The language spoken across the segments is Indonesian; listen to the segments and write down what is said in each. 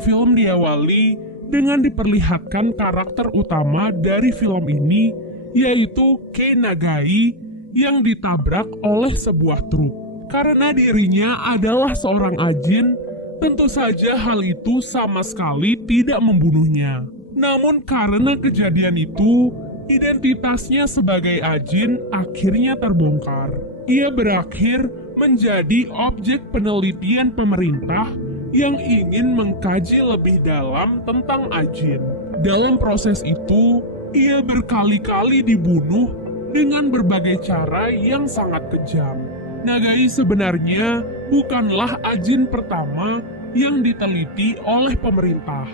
Film diawali dengan diperlihatkan karakter utama dari film ini, yaitu Kei Nagai yang ditabrak oleh sebuah truk. Karena dirinya adalah seorang ajin, tentu saja hal itu sama sekali tidak membunuhnya. Namun karena kejadian itu, identitasnya sebagai ajin akhirnya terbongkar. Ia berakhir menjadi objek penelitian pemerintah yang ingin mengkaji lebih dalam tentang ajin. Dalam proses itu, ia berkali-kali dibunuh dengan berbagai cara yang sangat kejam. Nagai sebenarnya bukanlah ajin pertama yang diteliti oleh pemerintah,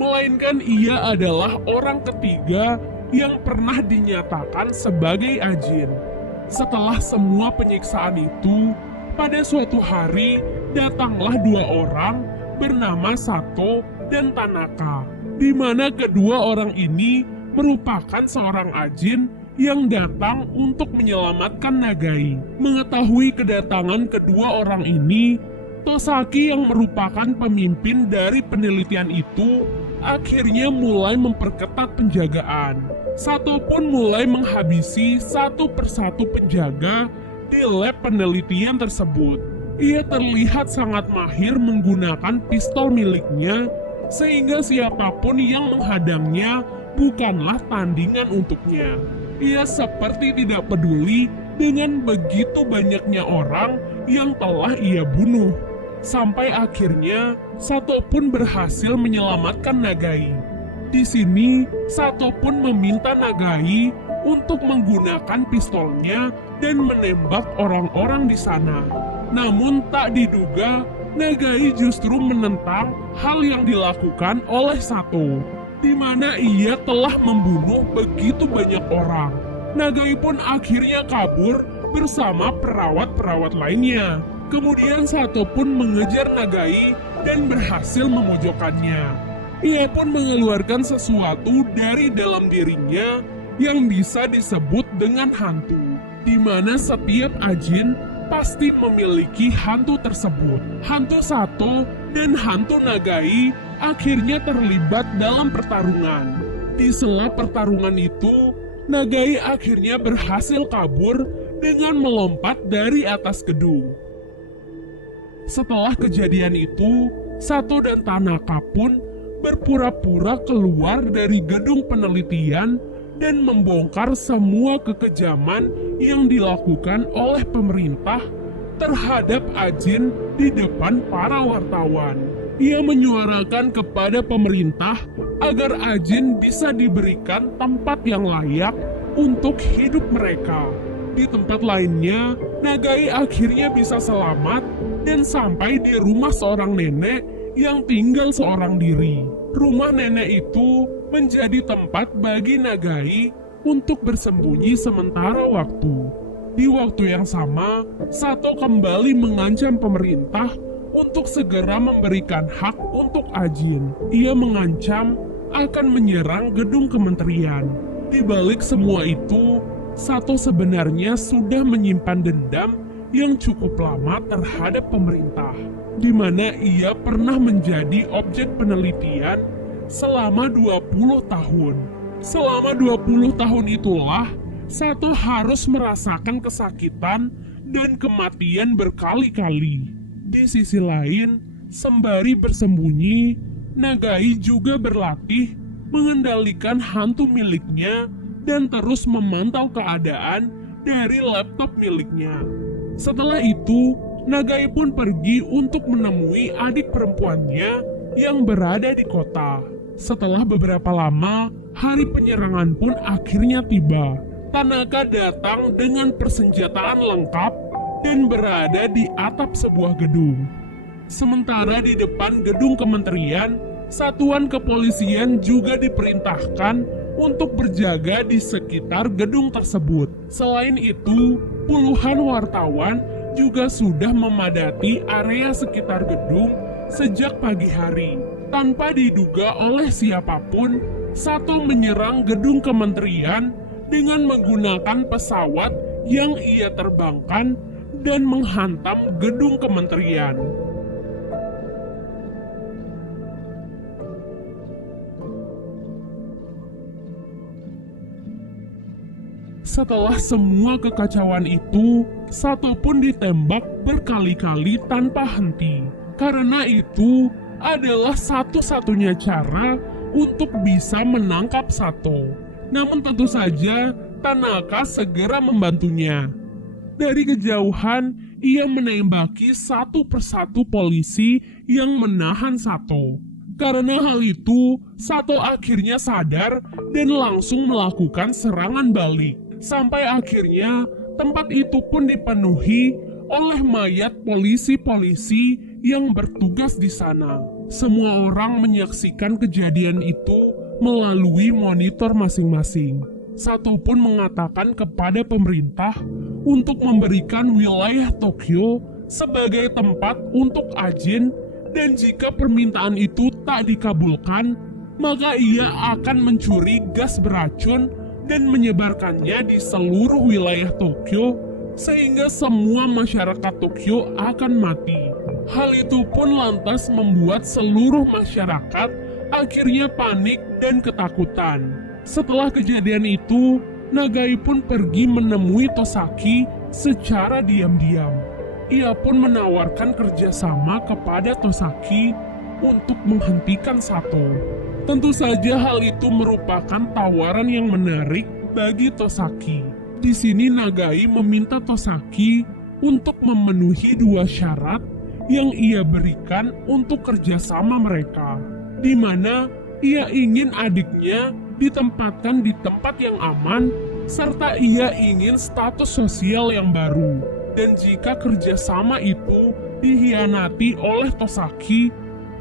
melainkan ia adalah orang ketiga yang pernah dinyatakan sebagai ajin. Setelah semua penyiksaan itu, pada suatu hari datanglah dua orang bernama Sato dan Tanaka, di mana kedua orang ini merupakan seorang ajin yang datang untuk menyelamatkan Nagai. Mengetahui kedatangan kedua orang ini, Tosaki yang merupakan pemimpin dari penelitian itu akhirnya mulai memperketat penjagaan. Sato pun mulai menghabisi satu persatu penjaga di lab penelitian tersebut. Ia terlihat sangat mahir menggunakan pistol miliknya, sehingga siapapun yang menghadangnya bukanlah tandingan untuknya. Ia seperti tidak peduli dengan begitu banyaknya orang yang telah ia bunuh. Sampai akhirnya Sato pun berhasil menyelamatkan Nagai. Di sini Sato pun meminta Nagai untuk menggunakan pistolnya dan menembak orang-orang di sana. Namun tak diduga, Nagai justru menentang hal yang dilakukan oleh Sato, di mana ia telah membunuh begitu banyak orang. Nagai pun akhirnya kabur bersama perawat-perawat lainnya. Kemudian Sato pun mengejar Nagai dan berhasil memojokkannya. Ia pun mengeluarkan sesuatu dari dalam dirinya yang bisa disebut dengan hantu, di mana setiap ajin pasti memiliki hantu tersebut. Hantu Sato dan hantu Nagai akhirnya terlibat dalam pertarungan. Di sela pertarungan itu, Nagai akhirnya berhasil kabur dengan melompat dari atas gedung. Setelah kejadian itu, Sato dan Tanaka pun berpura-pura keluar dari gedung penelitian dan membongkar semua kekejaman yang dilakukan oleh pemerintah terhadap ajin di depan para wartawan. Ia menyuarakan kepada pemerintah agar ajin bisa diberikan tempat yang layak untuk hidup mereka. Di tempat lainnya, Nagai akhirnya bisa selamat dan sampai di rumah seorang nenek yang tinggal seorang diri. Rumah nenek itu menjadi tempat bagi Nagai untuk bersembunyi sementara waktu. Di waktu yang sama, Sato kembali mengancam pemerintah untuk segera memberikan hak untuk ajin. Ia mengancam akan menyerang gedung kementerian. Di balik semua itu, Sato sebenarnya sudah menyimpan dendam yang cukup lama terhadap pemerintah, di mana ia pernah menjadi objek penelitian selama 20 tahun. Selama 20 tahun itulah, Sato harus merasakan kesakitan dan kematian berkali-kali. Di sisi lain, sembari bersembunyi, Nagai juga berlatih mengendalikan hantu miliknya dan terus memantau keadaan dari laptop miliknya. Setelah itu, Nagai pun pergi untuk menemui adik perempuannya yang berada di kota. Setelah beberapa lama, hari penyerangan pun akhirnya tiba. Tanaka datang dengan persenjataan lengkap dan berada di atap sebuah gedung. Sementara di depan gedung kementerian, satuan kepolisian juga diperintahkan untuk berjaga di sekitar gedung tersebut. Selain itu, puluhan wartawan juga sudah memadati area sekitar gedung sejak pagi hari. Tanpa diduga oleh siapapun, Sato menyerang gedung kementerian dengan menggunakan pesawat yang ia terbangkan dan menghantam gedung kementerian. Setelah semua kekacauan itu, Sato pun ditembak berkali-kali tanpa henti. Karena itu adalah satu-satunya cara untuk bisa menangkap Sato. Namun tentu saja Tanaka segera membantunya. Dari kejauhan, ia menembaki satu persatu polisi yang menahan Sato. Karena hal itu, Sato akhirnya sadar dan langsung melakukan serangan balik. Sampai akhirnya, tempat itu pun dipenuhi oleh mayat polisi-polisi yang bertugas di sana. Semua orang menyaksikan kejadian itu melalui monitor masing-masing. Sato pun mengatakan kepada pemerintah untuk memberikan wilayah Tokyo sebagai tempat untuk Ajin, dan jika permintaan itu tak dikabulkan, maka ia akan mencuri gas beracun dan menyebarkannya di seluruh wilayah Tokyo sehingga semua masyarakat Tokyo akan mati. Hal itu pun lantas membuat seluruh masyarakat akhirnya panik dan ketakutan. Setelah kejadian itu, Nagai pun pergi menemui Tosaki secara diam-diam. Ia pun menawarkan kerjasama kepada Tosaki untuk menghentikan Sato. Tentu saja hal itu merupakan tawaran yang menarik bagi Tosaki. Di sini Nagai meminta Tosaki untuk memenuhi 2 syarat yang ia berikan untuk kerjasama mereka, di mana ia ingin adiknya ditempatkan di tempat yang aman, serta ia ingin status sosial yang baru. Dan jika kerjasama itu dihianati oleh Tosaki,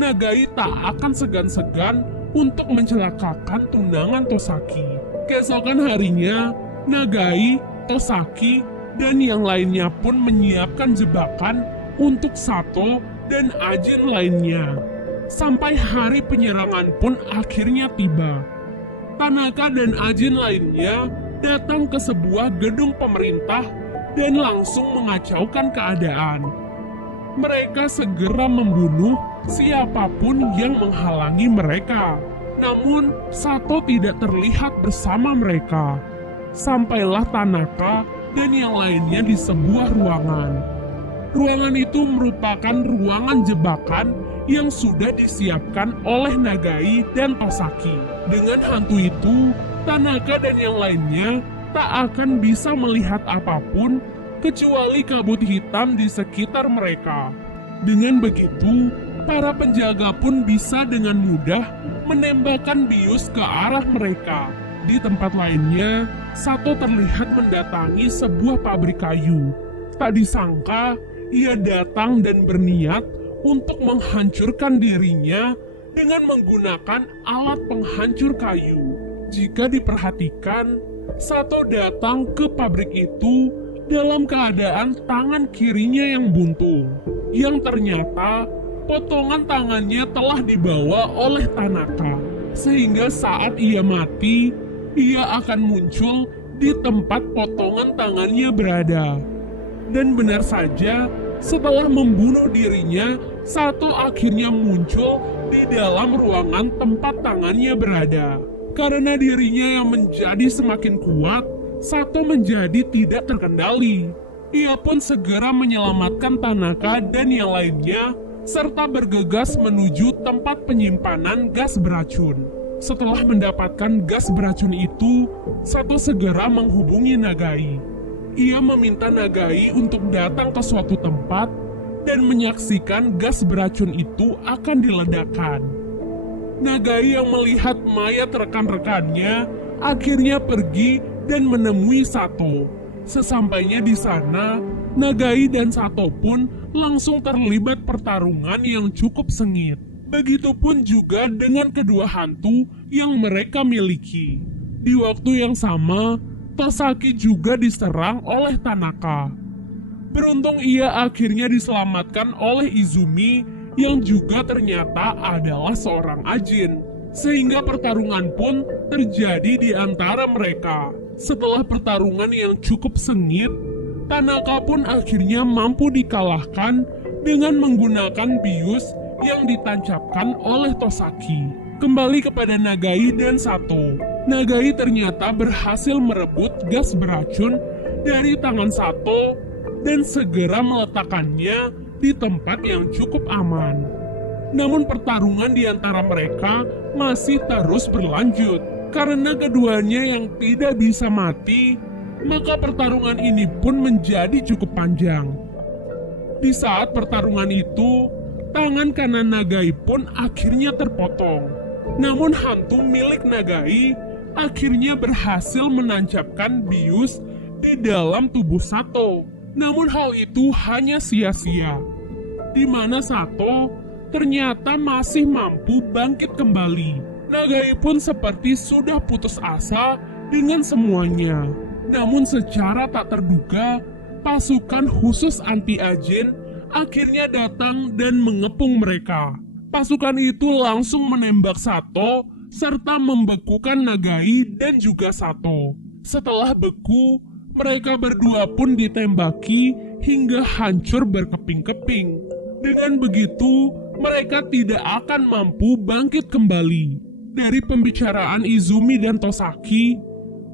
Nagai tak akan segan-segan untuk mencelakakan tunangan Tosaki. Keesokan harinya, Nagai, Tosaki, dan yang lainnya pun menyiapkan jebakan untuk Sato dan Ajin lainnya. Sampai hari penyerangan pun akhirnya tiba. Tanaka dan Ajin lainnya datang ke sebuah gedung pemerintah dan langsung mengacaukan keadaan. Mereka segera membunuh siapapun yang menghalangi mereka. Namun, Sato tidak terlihat bersama mereka. Sampailah Tanaka dan yang lainnya di sebuah ruangan. Ruangan itu merupakan ruangan jebakan yang sudah disiapkan oleh Nagai dan Tosaki. Dengan hantu itu, Tanaka dan yang lainnya tak akan bisa melihat apapun kecuali kabut hitam di sekitar mereka. Dengan begitu, para penjaga pun bisa dengan mudah menembakkan bius ke arah mereka. Di tempat lainnya, Sato terlihat mendatangi sebuah pabrik kayu. Tak disangka, ia datang dan berniat untuk menghancurkan dirinya dengan menggunakan alat penghancur kayu. Jika diperhatikan, Sato datang ke pabrik itu dalam keadaan tangan kirinya yang buntung, yang ternyata potongan tangannya telah dibawa oleh Tanaka, sehingga saat ia mati, ia akan muncul di tempat potongan tangannya berada. Dan benar saja, setelah membunuh dirinya, Sato akhirnya muncul di dalam ruangan tempat tangannya berada. Karena dirinya yang menjadi semakin kuat, Sato menjadi tidak terkendali. Ia pun segera menyelamatkan Tanaka dan yang lainnya, serta bergegas menuju tempat penyimpanan gas beracun. Setelah mendapatkan gas beracun itu, Sato segera menghubungi Nagai. Ia meminta Nagai untuk datang ke suatu tempat dan menyaksikan gas beracun itu akan diledakkan. Nagai yang melihat mayat rekan-rekannya akhirnya pergi dan menemui Sato. Sesampainya di sana, Nagai dan Sato pun langsung terlibat pertarungan yang cukup sengit. Begitupun juga dengan kedua hantu yang mereka miliki. Di waktu yang sama, Tosaki juga diserang oleh Tanaka. Beruntung ia akhirnya diselamatkan oleh Izumi yang juga ternyata adalah seorang Ajin. Sehingga pertarungan pun terjadi di antara mereka. Setelah pertarungan yang cukup sengit, Tanaka pun akhirnya mampu dikalahkan dengan menggunakan bius yang ditancapkan oleh Tosaki. Kembali kepada Nagai dan Sato. Nagai ternyata berhasil merebut gas beracun dari tangan Sato dan segera meletakkannya di tempat yang cukup aman. Namun pertarungan di antara mereka masih terus berlanjut. Karena keduanya yang tidak bisa mati, maka pertarungan ini pun menjadi cukup panjang. Di saat pertarungan itu, tangan kanan Nagai pun akhirnya terpotong. Namun hantu milik Nagai akhirnya berhasil menancapkan bius di dalam tubuh Sato. Namun hal itu hanya sia-sia, di mana Sato ternyata masih mampu bangkit kembali. Nagai pun seperti sudah putus asa dengan semuanya. Namun secara tak terduga, pasukan khusus anti-agen akhirnya datang dan mengepung mereka. Pasukan itu langsung menembak Sato serta membekukan Nagai dan juga Sato. Setelah beku, mereka berdua pun ditembaki hingga hancur berkeping-keping. Dengan begitu, mereka tidak akan mampu bangkit kembali. Dari pembicaraan Izumi dan Tosaki,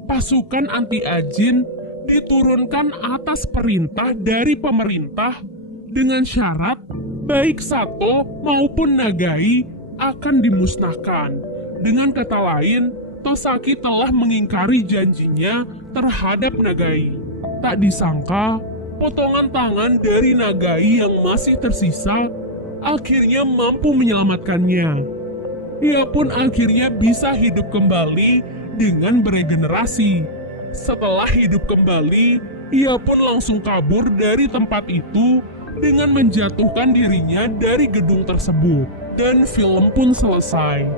pasukan anti-agen diturunkan atas perintah dari pemerintah dengan syarat baik Sato maupun Nagai akan dimusnahkan. Dengan kata lain, Tosaki telah mengingkari janjinya terhadap Nagai. Tak disangka, potongan tangan dari Nagai yang masih tersisa akhirnya mampu menyelamatkannya. Ia pun akhirnya bisa hidup kembali dengan beregenerasi. Setelah hidup kembali, ia pun langsung kabur dari tempat itu dengan menjatuhkan dirinya dari gedung tersebut. Dan film pun selesai.